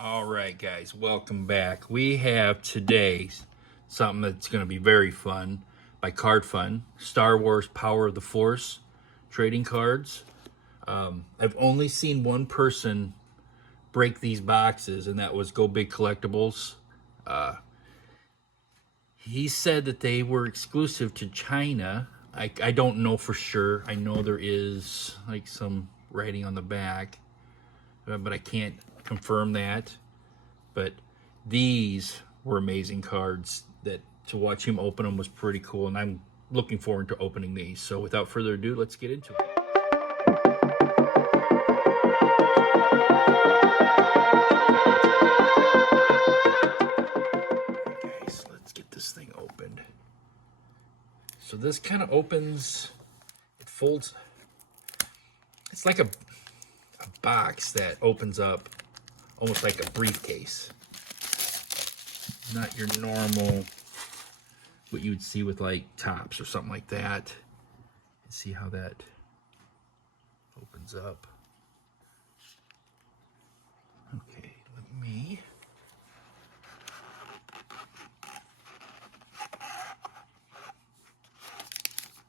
All right, guys, welcome back. We have today something that's going to be very fun by CardFun, Star Wars Power of the Force trading cards. I've only seen one person break these boxes, and that was Go Big Collectibles. He said that they were exclusive to China. I don't know for sure. I know there is like some writing on the back, but I can't confirm that. But these were amazing cards that to watch him open them was pretty cool, and I'm looking forward to opening these. So without further ado, let's get into it. Okay, guys, let's get this thing opened. So this kind of opens, it folds, it's like a box that opens up almost like a briefcase. Not your normal, what you would see with like Tops or something like that. See how that opens up. Okay, let me.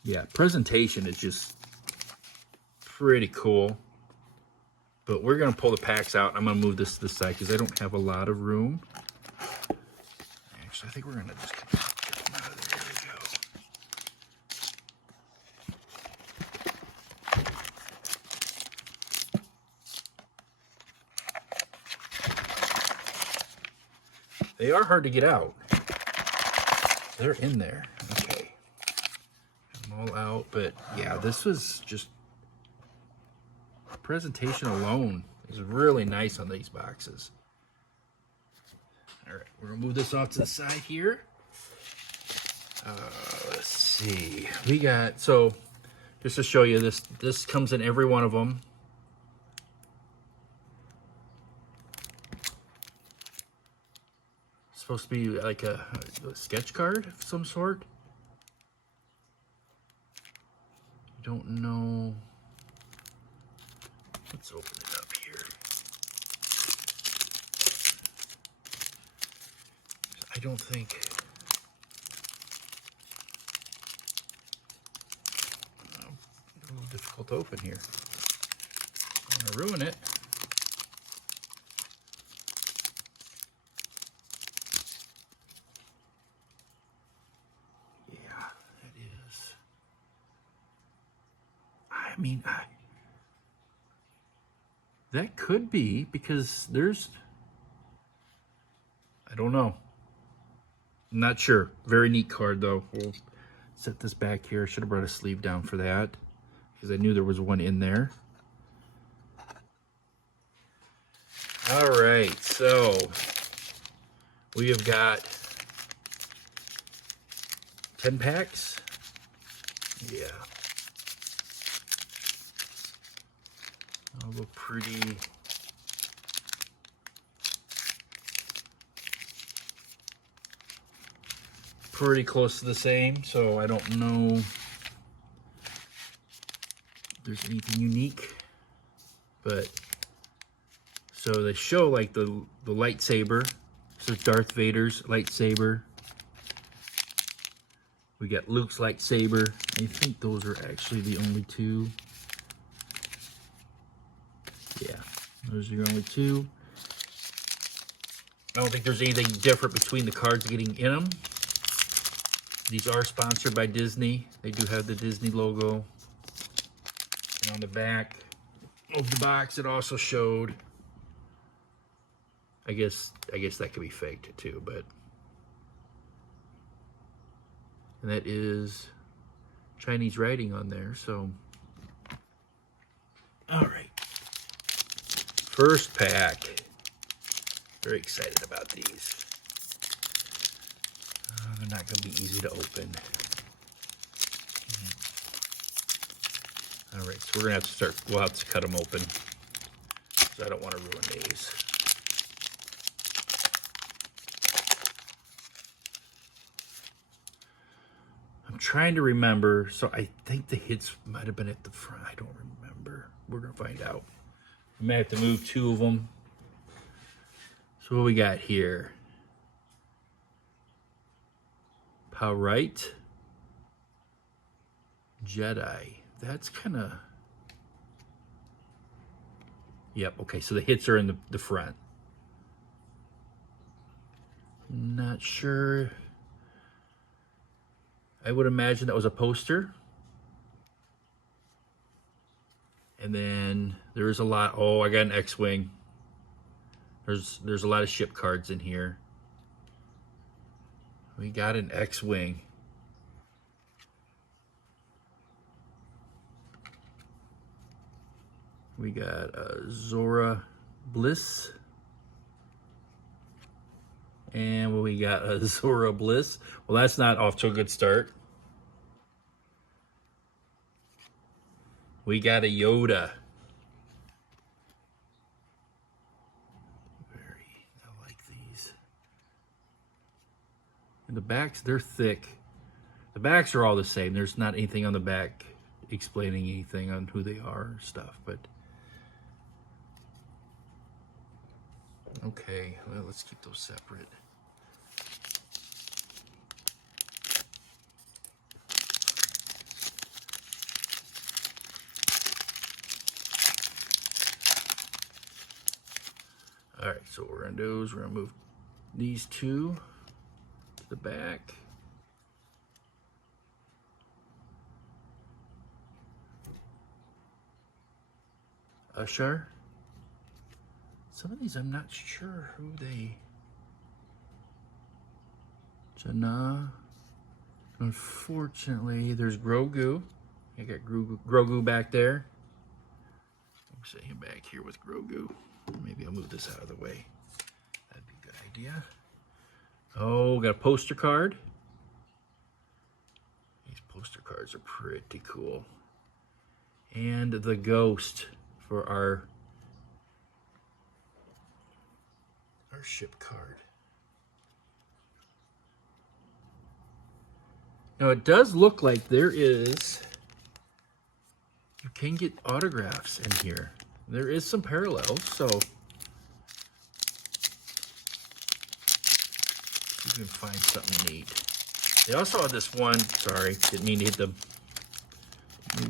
Yeah, presentation is just pretty cool. But we're going to pull the packs out. I'm going to move this to the side because I don't have a lot of room. Actually, I think we're going to just get them out of there. There we go. They are hard to get out. They're in there. Okay. I'm all out. But yeah, this was just... presentation alone is really nice on these boxes. All right, we're gonna move this off to the side here. Let's see, we got, so just to show you this comes in every one of them. It's supposed to be like a sketch card of some sort. I don't know. Let's open it up here. I don't think... a little difficult to open here. I'm gonna ruin it. Yeah, that is... I mean, that could be, because there's... I don't know. I'm not sure. Very neat card, though. We'll set this back here. Should have brought a sleeve down for that, because I knew there was one in there. All right, so we have got 10 packs. Yeah. All look pretty... pretty close to the same, so I don't know if there's anything unique. But so they show like the lightsaber. So Darth Vader's lightsaber. We got Luke's lightsaber. I think those are actually the only two. Yeah, those are your only two. I don't think there's anything different between the cards getting in them. These are sponsored by Disney. They do have the Disney logo. And on the back of the box, it also showed, I guess that could be faked too, but, and that is Chinese writing on there, so. All right. First pack. Very excited about these. They're not going to be easy to open. All right, so we're going to have to start, we'll have to cut them open. So I don't want to ruin these. I'm trying to remember, so I think the hits might have been at the front. I don't remember. We're going to find out. I may have to move two of them. So what we got here? Powrite Jedi. That's kind of... Yep, okay, so the hits are in the front. Not sure. I would imagine that was a poster. And then there's a lot. Oh, I got an X-Wing. There's a lot of ship cards in here. We got an X-Wing. We got Zora Bliss. And we got a Zora Bliss. Well, that's not off to a good start. We got a Yoda. I like these. And the backs, they're thick. The backs are all the same. There's not anything on the back explaining anything on who they are or stuff, but okay, well, let's keep those separate. All right, so what we're gonna do is we're gonna move these two to the back. Usher. Some of these I'm not sure who they... Jannah. Unfortunately, there's Grogu. I got Grogu back there. I'm set him back here with Grogu. Maybe I'll move this out of the way. That'd be a good idea. Oh, got a poster card. These poster cards are pretty cool. And the ghost for our ship card. Now it does look like there is, you can get autographs in here. There is some parallels, so you can find something neat. They also have this one, sorry, didn't mean to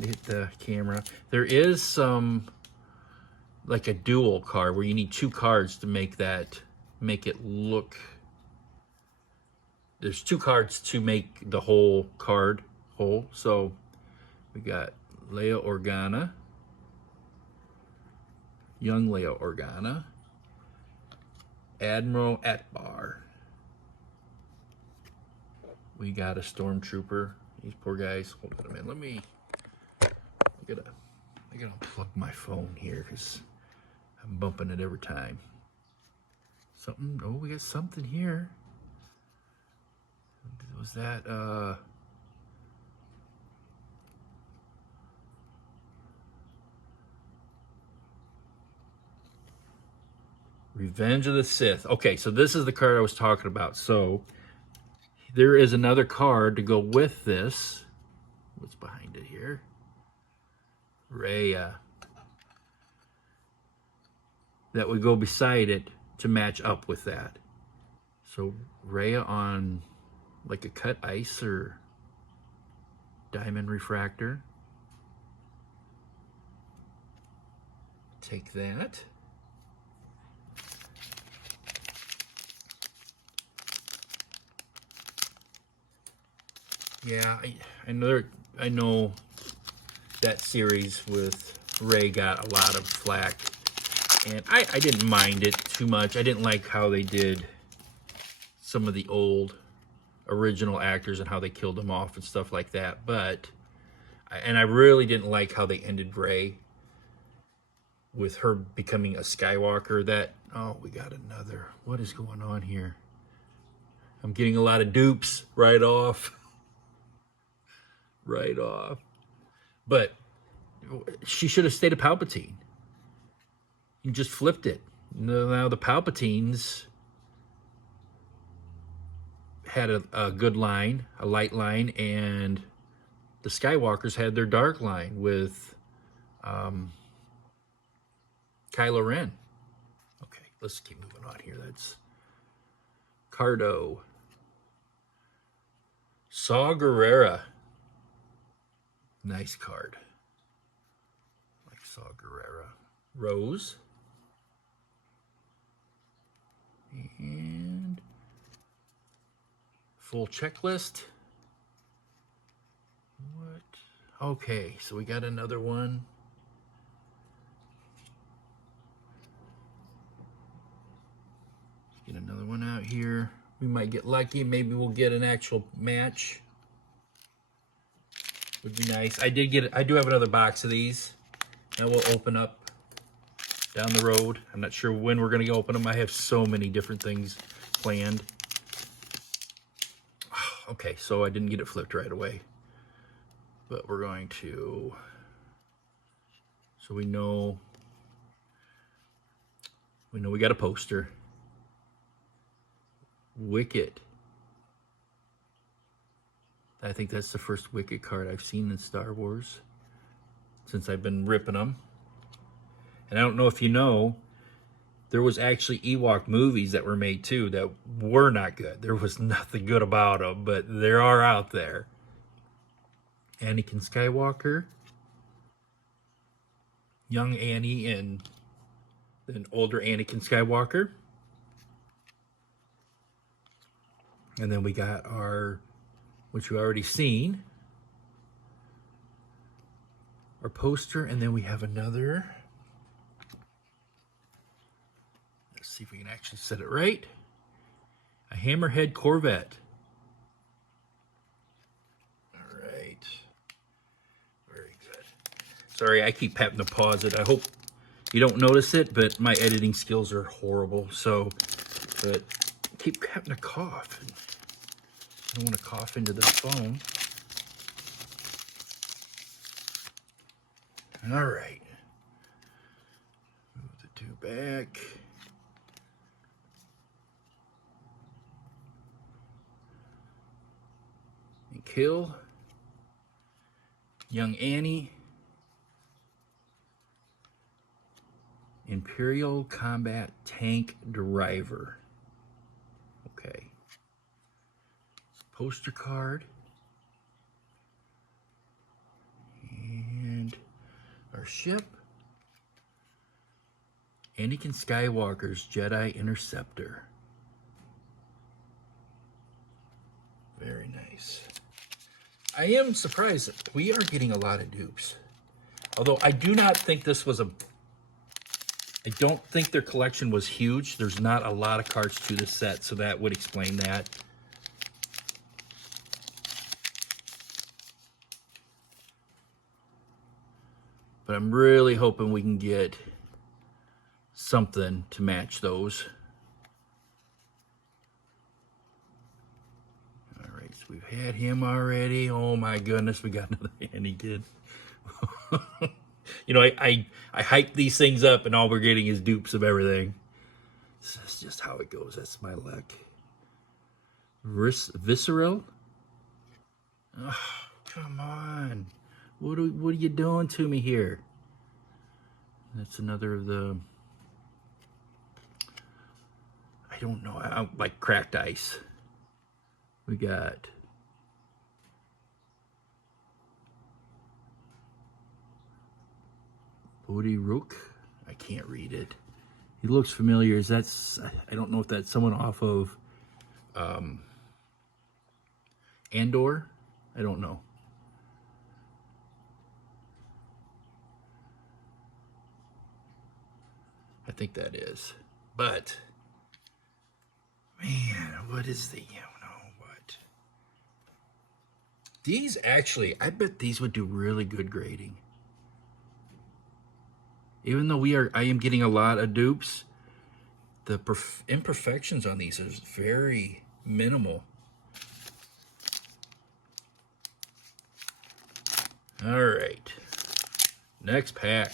hit the camera. There is some, like a dual card where you need two cards to make it look. There's two cards to make the whole card whole. So we got Leia Organa, young Leia Organa, Admiral Atbar. We got a stormtrooper. These poor guys. Hold on a minute. I gotta unplug my phone here because I'm bumping it every time. Something. Oh, we got something here. Was that Revenge of the Sith? Okay, so this is the card I was talking about. So there is another card to go with this. What's behind it here? Raya. That would go beside it to match up with that. So Raya on like a cut ice or diamond refractor. Take that. Yeah, I know that series with Rey got a lot of flack, and I didn't mind it too much. I didn't like how they did some of the old original actors and how they killed them off and stuff like that, but I really didn't like how they ended Rey with her becoming a Skywalker. That, oh, we got another. What is going on here? I'm getting a lot of dupes right off. Right off. But she should have stayed a Palpatine. You just flipped it. Now the Palpatines had a good line, a light line, and the Skywalkers had their dark line with Kylo Ren. Okay, let's keep moving on here. That's Cardo. Saw Gerrera. Nice card. Like Saw Gerrera. Rose. And full checklist. What? Okay, so we got another one. Get another one out here. We might get lucky. Maybe we'll get an actual match. Would be nice. I do have another box of these that will open up down the road. I'm not sure when we're going to open them. I have so many different things planned. Okay, so I didn't get it flipped right away. But we're going to... So we know we got a poster. Wicket. I think that's the first Wicket card I've seen in Star Wars since I've been ripping them. And I don't know if you know, there was actually Ewok movies that were made too that were not good. There was nothing good about them, but they are out there. Anakin Skywalker, young Annie, and then older Anakin Skywalker. And then we got our, which we already seen, our poster, and then we have another. Let's see if we can actually set it right. A Hammerhead Corvette. All right. Very good. Sorry, I keep having to pause it. I hope you don't notice it, but my editing skills are horrible. So, but I keep having to cough. I don't want to cough into the phone. All right. Move the two back. And kill. Young Annie. Imperial Combat Tank Driver. Okay. Poster card. And our ship. Anakin Skywalker's Jedi Interceptor. Very nice. I am surprised that we are getting a lot of dupes. Although I do not think this was I don't think their collection was huge. There's not a lot of cards to this set, so that would explain that. But I'm really hoping we can get something to match those. All right, so we've had him already. Oh my goodness, we got another Annie kid. You know, I hype these things up and all we're getting is dupes of everything. That's just how it goes. That's my luck. Visceral? Oh, come on. What are you doing to me here? That's another of the... I don't know. I don't like cracked ice. We got... Bodhi Rook. I can't read it. He looks familiar. Is that... I don't know if that's someone off of... Andor? I don't know. I think that is. But, man, what is the, you know, what? These actually, I bet these would do really good grading. Even though I am getting a lot of dupes, the imperfections on these is very minimal. All right, next pack.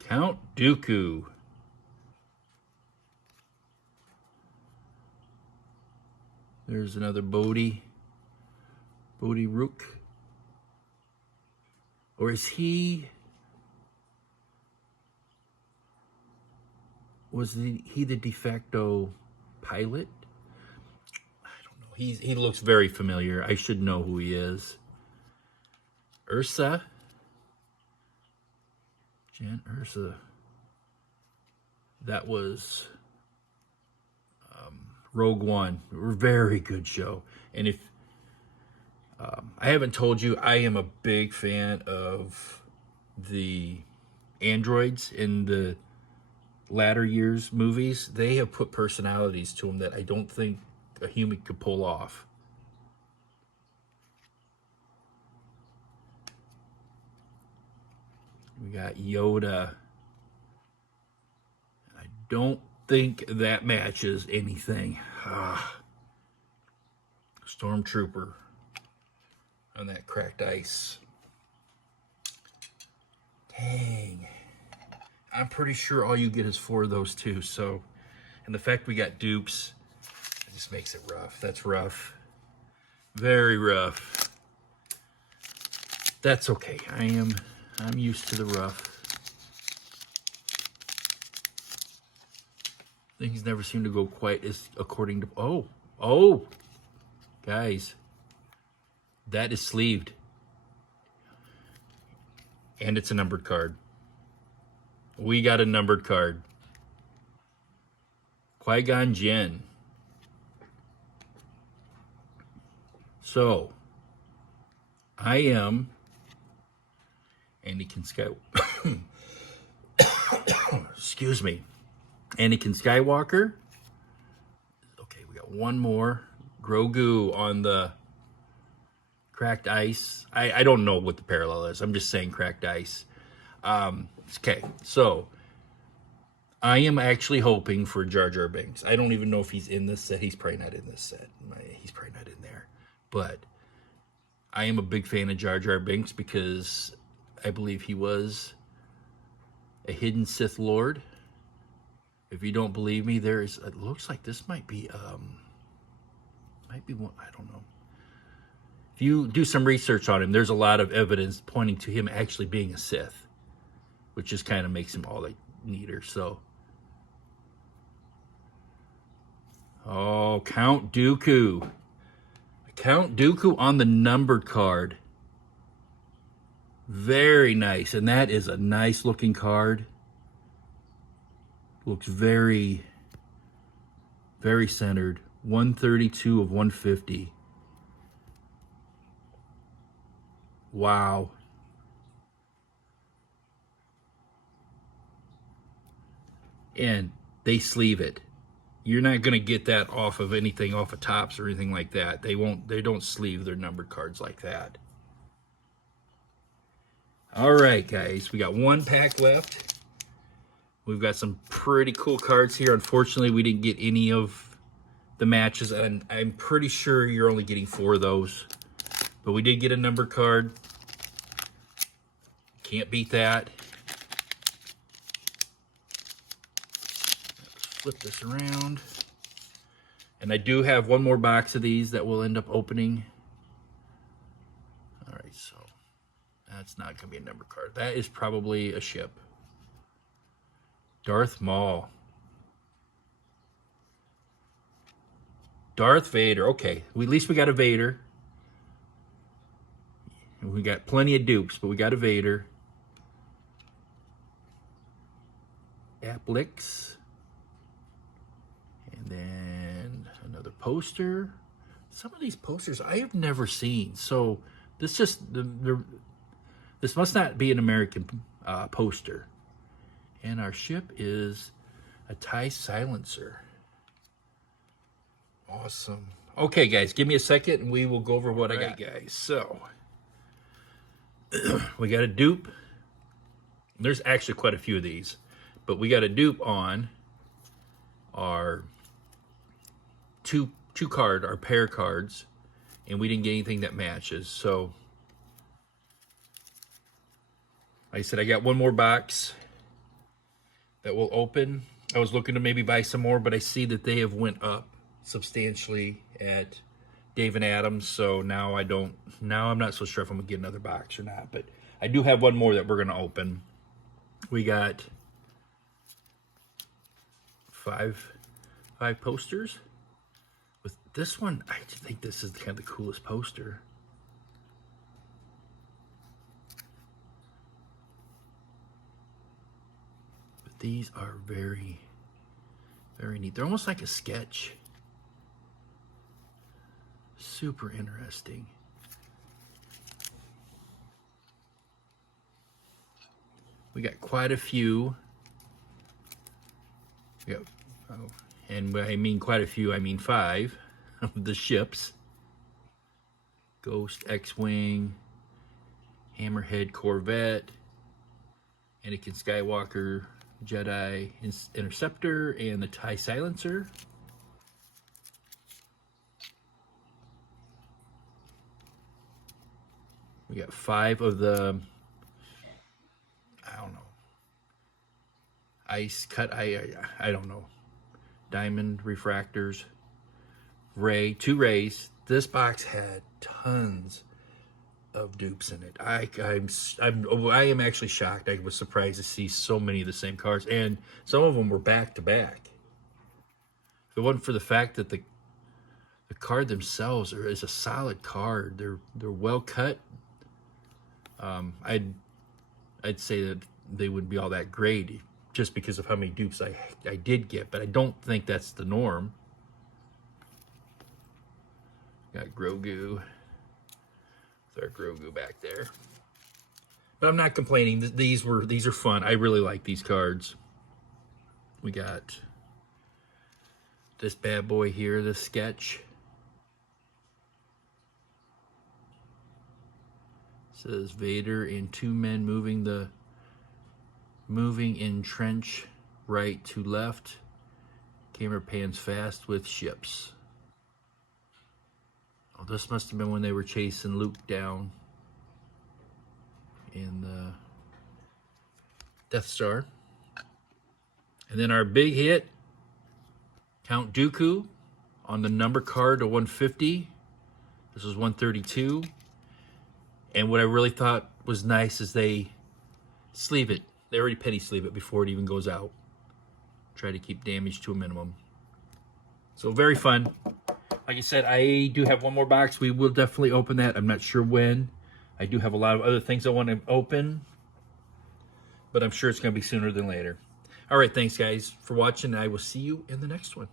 Count Dooku. There's another Bodhi Rook. Or is he... Was he the de facto pilot? I don't know. He looks very familiar. I should know who he is. Ursa. Jan Ursa. That was Rogue One. Very good show. And if I haven't told you, I am a big fan of the androids in the latter years movies. They have put personalities to them that I don't think a human could pull off. We got Yoda. I don't think that matches anything. Stormtrooper on that cracked ice. Dang. I'm pretty sure all you get is 4 of those too. So, and the fact we got dupes, it just makes it rough. That's rough. Very rough. That's okay. I'm used to the rough. Things never seem to go quite as according to... Oh, guys, that is sleeved, and it's a numbered card. We got a numbered card. Qui-Gon Jinn. So, I am Anakin Skywalker. Excuse me. Anakin Skywalker. Okay, we got one more. Grogu on the cracked ice. I don't know what the parallel is. I'm just saying cracked ice. Okay, so I am actually hoping for Jar Jar Binks. I don't even know if he's in this set. He's probably not in this set. He's probably not in there. But I am a big fan of Jar Jar Binks because I believe he was a hidden Sith Lord. If you don't believe me, it looks like this might be one, I don't know. If you do some research on him, there's a lot of evidence pointing to him actually being a Sith, which just kind of makes him all the neater. So, oh, Count Dooku. Count Dooku on the numbered card. Very nice, and that is a nice looking card. Looks very, very centered. 132 of 150. Wow. And they sleeve it. You're not going to get that off of anything, off of Tops or anything like that. They don't sleeve their numbered cards like that. All right, guys, we got one pack left. We've got some pretty cool cards here. Unfortunately, we didn't get any of the matches, and I'm pretty sure you're only getting 4 of those. But we did get a number card. Can't beat that. Flip this around. And I do have one more box of these that we'll end up opening. All right, so that's not going to be a number card. That is probably a ship. Darth Maul. Darth Vader. Okay, at least we got a Vader. We got plenty of dupes, but we got a Vader. Applix. And then another poster. Some of these posters I have never seen. So this this must not be an American poster. And our ship is a TIE silencer. Awesome. Okay, guys, give me a second and we will go over what I got. Guys, so we got a dupe. There's actually quite a few of these, but we got a dupe on our our pair cards, and we didn't get anything that matches. So like I said, I got one more box that will open. I was looking to maybe buy some more, but I see that they have went up substantially at Dave and Adams, so now I'm not so sure if I'm gonna get another box or not, but I do have one more that we're gonna open. We got five posters. With this one, I think this is kind of the coolest poster. But these are very, very neat. They're almost like a sketch. Super interesting. We got quite a few. We got, and when I mean quite a few, I mean 5 of the ships. Ghost, X-Wing, Hammerhead Corvette, Anakin Skywalker, Jedi Interceptor, and the TIE Silencer. We got 5 of the, I don't know, ice cut, I don't know, diamond refractors. Ray, 2 Rays. This box had tons of dupes in it. I am actually shocked. I was surprised to see so many of the same cards, and some of them were back to back. If it wasn't for the fact that the card themselves is a solid card, they're well cut. I'd say that they wouldn't be all that great just because of how many dupes I did get, but I don't think that's the norm. Got Grogu. With our Grogu back there. But I'm not complaining. These are fun. I really like these cards. We got this bad boy here, this sketch. It says Vader and 2 men moving in trench right to left. Camera pans fast with ships. Oh, this must have been when they were chasing Luke down in the Death Star. And then our big hit, Count Dooku on the number card to 150. This was 132. And what I really thought was nice is they sleeve it. They already penny sleeve it before it even goes out. Try to keep damage to a minimum. So very fun. Like I said, I do have one more box. We will definitely open that. I'm not sure when. I do have a lot of other things I want to open, but I'm sure it's going to be sooner than later. All right, thanks, guys, for watching. I will see you in the next one.